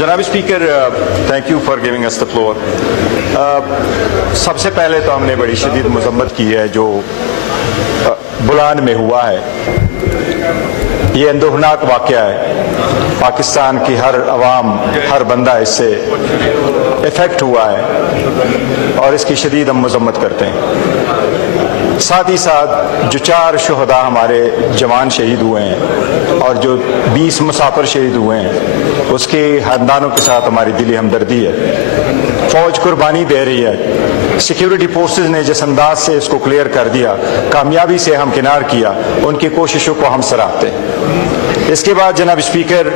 जनाब speaker, thank you for giving us the floor. सबसे पहले तो हमने बड़ी शदीद मजम्मत की है जो बुलान में हुआ है। ये अंदोहनाक वाक़या है। पाकिस्तान की हर अवाम, हर बंदा इससे इफ़ेक्ट हुआ है और इसकी शदीद हम मजम्मत करते हैं। साथ ही साथ जो 4 शुहदा हमारे जवान शहीद हुए हैं और जो 20 मुसाफिर शहीद हुए हैं, उसके खानदानों के साथ हमारी दिली हमदर्दी है। फौज कुर्बानी दे रही है। सिक्योरिटी फोर्सेस ने जिस अंदाज से इसको क्लियर कर दिया, कामयाबी से हम किनार किया, उनकी कोशिशों को हम सराहते हैं। इसके बाद जनाब स्पीकर,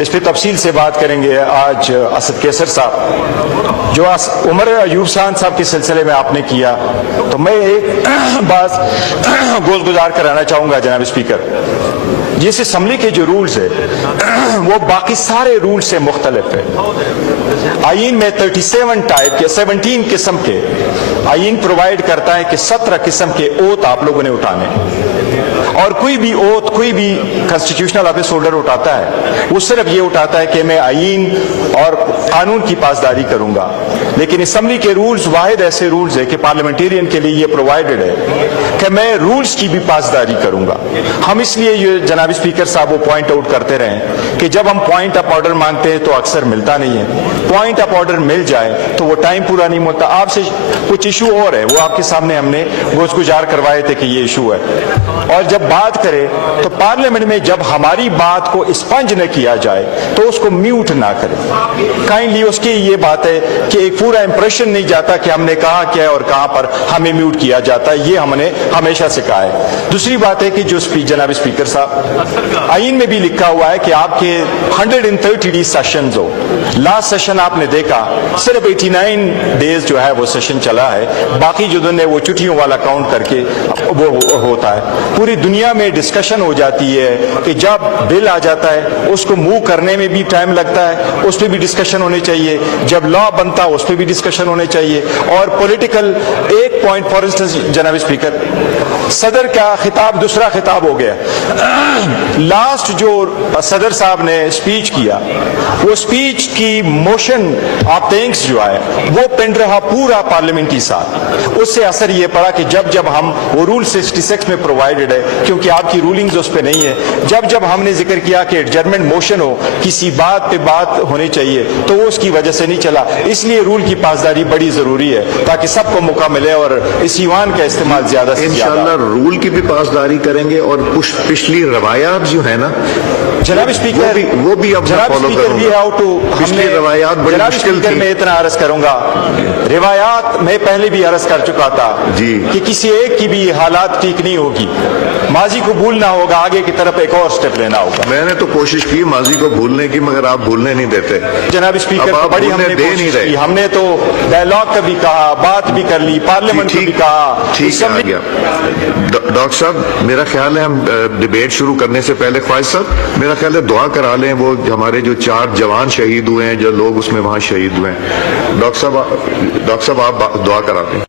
इस पर तफसील से बात करेंगे। आज असद कैसर साहब जो उमर अयूब शान साहब के सिलसिले में आपने किया, तो मैं एक बात गोल-गुजार कराना चाहूँगा जनाब स्पीकर। जिस असम्बली के जो रूल्स है वो बाकी सारे रूल से मुख्तलिफ है। आईन में 37 टाइप के 17 किस्म के आईन प्रोवाइड करता है कि 17 किस्म के ओथ आप लोगों ने उठाने, और कोई भी ओथ कोई भी कॉन्स्टिट्यूशनल ऑफिस होल्डर उठाता है, वो सिर्फ ये उठाता है कि मैं आईन और कानून की पासदारी करूंगा। लेकिन असम्बली के रूल्स वाहिद ऐसे रूल्स है कि पार्लियामेंटेरियन के लिए ये प्रोवाइडेड है कि मैं रूल्स की भी पासदारी करूंगा। हम इसलिए ये जनाब स्पीकर साहब वो पॉइंट आउट करते रहे कि जब हम पॉइंट ऑफ ऑर्डर मांगते हैं तो अक्सर मिलता नहीं है। पॉइंट ऑफ ऑर्डर मिल जाए तो वो टाइम पूरा नहीं होता। आपसे कुछ इशू और है, वो आपके सामने हमने गुजार करवाए थे कि ये इशू है। और जब बात करें तो पार्लियामेंट में जब हमारी बात को स्पंज न किया जाए तो उसको म्यूट ना करें। काइंडली उसकी ये बात है कि एक पूरा इंप्रेशन नहीं जाता कि हमने कहा क्या है और कहां पर हमें म्यूट किया जाता है। ये हमने हमेशा से कहा है। दूसरी बात है कि जो जनाब स्पीकर साहब, आईन में भी लिखा हुआ है कि आपके 130 सेशंस हो। लास्ट सेशन आपने देखा सिर्फ 89 डेज जो है वो सेशन चला है, बाकी जो दिन है वो छुट्टियों वाला काउंट करके वो होता है। पूरी दुनिया में डिस्कशन हो जाती है कि जब बिल आ जाता है उसको मूव करने में भी टाइम लगता है, उस पर भी डिस्कशन होने चाहिए। जब लॉ बनता है उस पर भी डिस्कशन होने चाहिए। और पॉलिटिकल एक पॉइंट फॉर इंस्टेंस जनाब स्पीकर, सदर का खिताब दूसरा खिताब हो गया। लास्ट जो सदर साहब ने स्पीच किया, वो स्पीच की मोशन ऑफ थैंक्स जो है वो पेंड रहा पूरा पार्लियामेंट्री साथ। उससे असर ये पड़ा कि जब जब हम वो रूल 66 में प्रोवाइडेड है, क्योंकि आपकी रूलिंग्स उस पर नहीं है, जब जब हमने जिक्र किया कि एडजर्नमेंट मोशन हो, किसी बात पे बात होनी चाहिए, तो वो उसकी वजह से नहीं चला। इसलिए रूल की पासदारी बड़ी जरूरी है ताकि सबको मौका मिले और इस ईवान का इस्तेमाल ज्यादा से ज्यादा। रूल की भी पासदारी करेंगे और पिछली रवायात जो है ना जनाब स्पीकर, वो भी अब फॉलो करूंगा। हमने रवायात बड़ी मुश्किल थी। मैं इतना अर्ज करूंगा, रिवायात मैं पहले भी अर्ज कर चुका था जी कि किसी एक की भी हालात ठीक नहीं होगी, माजी को भूलना होगा, आगे की तरफ एक और स्टेप लेना होगा। मैंने तो कोशिश की माजी को भूलने की, मगर आप भूलने नहीं देते जनाब स्पीकर। बड़ी हमने दे नहीं रहे। हमने तो डायलॉग का भी कहा, बात भी कर ली, पार्लियामेंट को भी कहा। ठीक आ गया। डॉक्टर साहब, मेरा ख्याल है हम डिबेट शुरू करने से पहले ख्वाहिश साहब मेरा ख्याल है दुआ करा लें। वो हमारे जो 4 जवान शहीद हुए हैं, जो लोग उसमें वहां शहीद हुए हैं, डॉक्टर साहब आप दुआ करा दें।